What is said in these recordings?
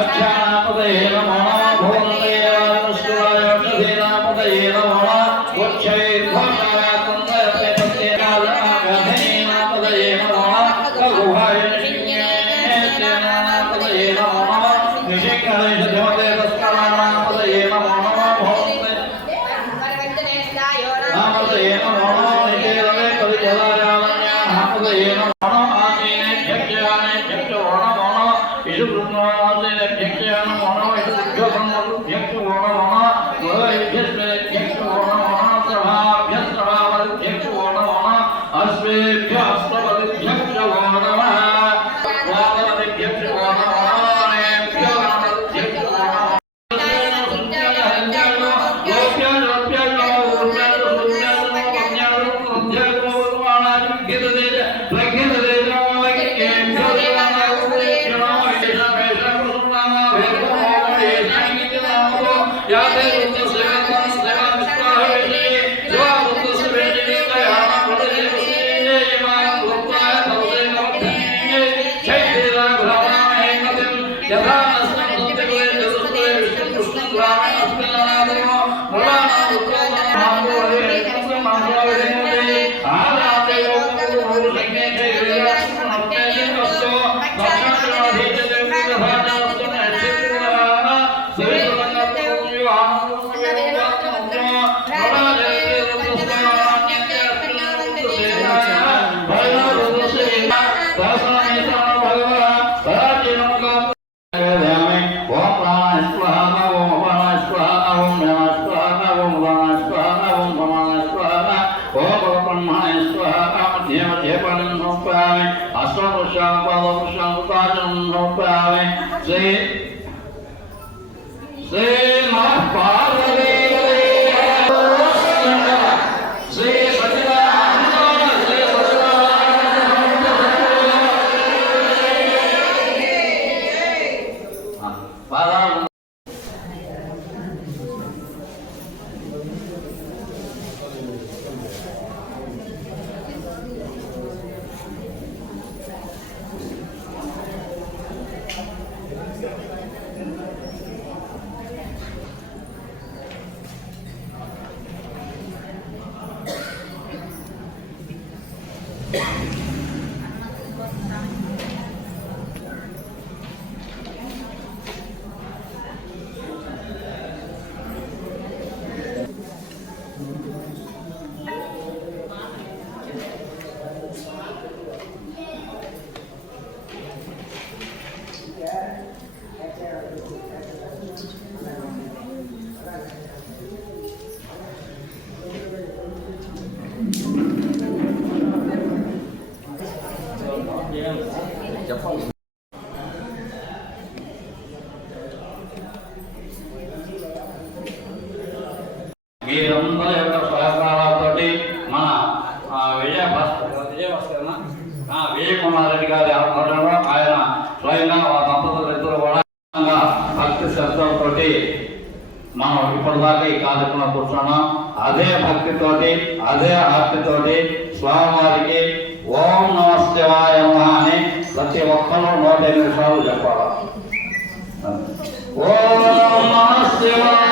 दक्षिणापदये नमो नमः भुवनदेवानुष्ठाय औषधीनापदये नमो नमः वक्षैर्भवनापदये नमो नमः कगुहाय निशिङ्गनापदये नमो नमः निशिङ्गनेशदेवदेवस्करानापदये नमो नमः नापदये नमो नमः निकेतवे परिजलायामन्यानापदये नमो नमः आसीने ध्यक्षयाने ध्यक्षो नमो नमः विशुभृत्नासीने ध्यक्षया नमो नमः विशुभ्योपन्नतु ध्यक्षो नमो नमः गुरुभ्यस्ते ध्यक्षो नमो नमः सर्वाभ्यस्त्रभावध्यक्षो नमो नमः अस्मेभ्यस्तवध्यक्षो नमः वादवध्यक्षो नमो नमः వీరందరి యొక్క సహకారాలతోటి మన విజయకుమార్ రెడ్డి గారి ఆధ్వర్యంలో ఆయన స్వయంగా ఆ దంపతులు ఇద్దరు కూడా భక్తి శ్రద్ధలతోటి మనం ఇప్పటిదాకా ఈ కార్యక్రమం కూర్చున్నాం. అదే భక్తితోటి అదే ఆర్తితోటి స్వామివారికి ఓం నమ శివాయ అని ప్రతి ఒక్కరూ 108 సార్లు చెప్పాలి. ఓం నమ శివాయ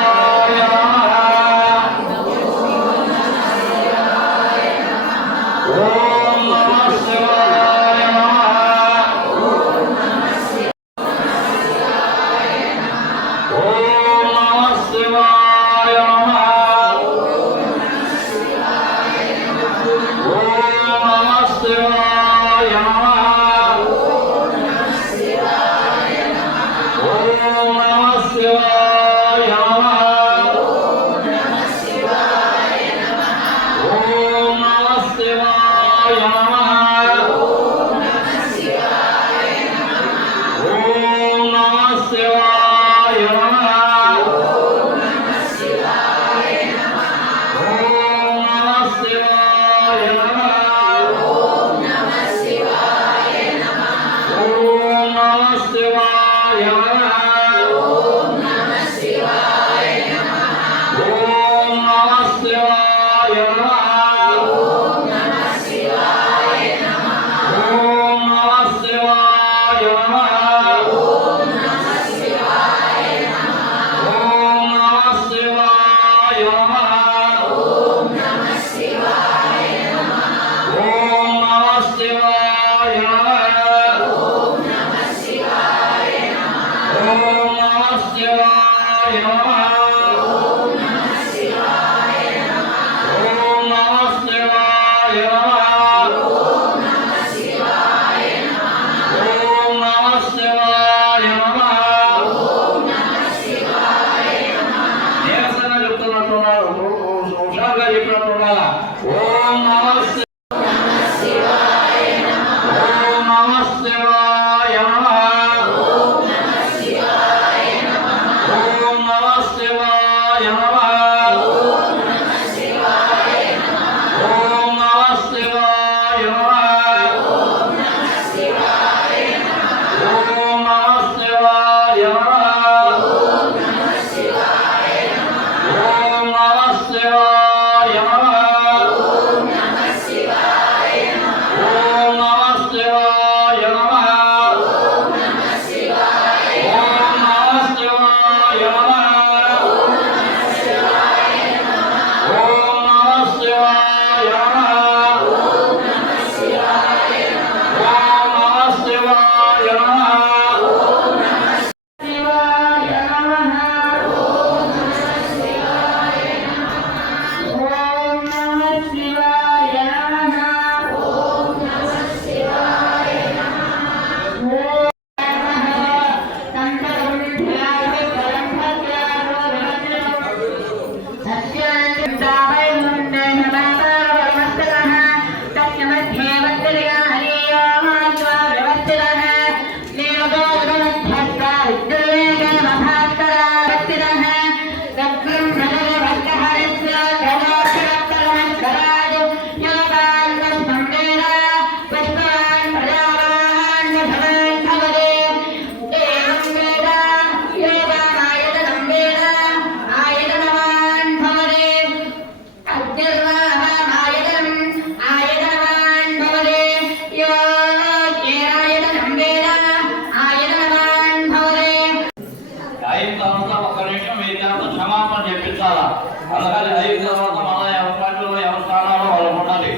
అలాగే అయిన తర్వాత మళ్ళీ ఎవరి పార్టీలో ఎవరి స్థానాల్లో వాళ్ళు ఉండాలి.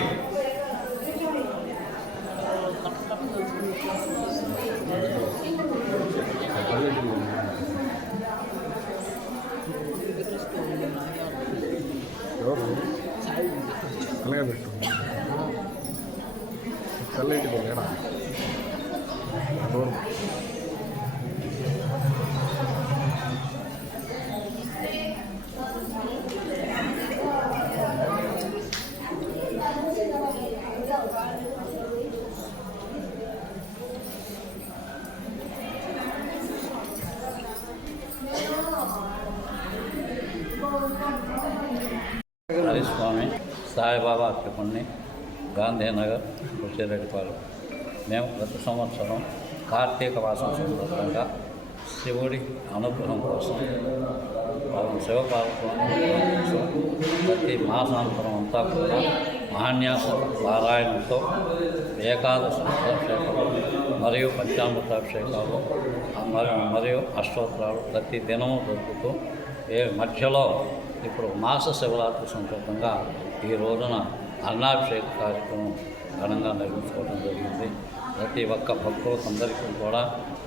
అలాగే పెట్టు చల్లటి పోలేడా హరిస్వామి సాయిబాబా అర్చకుడిని గాంధీనగర్ కుర్చిరెడ్డిపాలెం. మేము గత సంవత్సరం కార్తీక మాసం సందర్భంగా శివుడి అనుగ్రహం కోసం శివపార్వతులను కోసం ప్రతి మాసాంతరం అంతా కూడా మహాన్యాస పారాయణంతో ఏకాదశి అభిషేకాలు మరియు పంచామృతాభిషేకాలు మరియు అష్టోత్తరాలు ప్రతి దినము దొరుకుతూ మధ్యలో ఇప్పుడు మాస శివరాత్రి సందర్భంగా ఈ రోజున అన్నాభిషేక కార్యక్రమం ఘనంగా నిర్మించుకోవడం జరిగింది. ప్రతి ఒక్క భక్తులందరికీ కూడా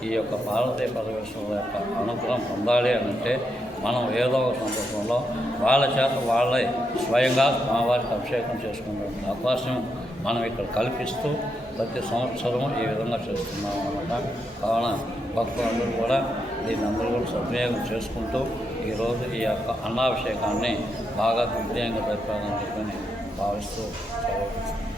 ఈ యొక్క పార్వతీ పరమేశ్వరుల యొక్క అనుగ్రహం పొందాలి అంటే మనం ఏదో ఒక సందర్భంలో వాళ్ళ చేత వాళ్ళే స్వయంగా స్వామివారికి అభిషేకం చేసుకునే అవకాశం మనం ఇక్కడ కల్పిస్తూ ప్రతి సంవత్సరం ఈ విధంగా చేస్తున్నాం అన్నమాట. కావున భక్తులందరూ కూడా దీన్ని అందరూ కూడా సద్వినియోగం చేసుకుంటూ ఈరోజు ఈ యొక్క అన్నాభిషేకాన్ని బాగా దివ్యంగా జరిపాలని చెప్పని భావిస్తూ సెలవు.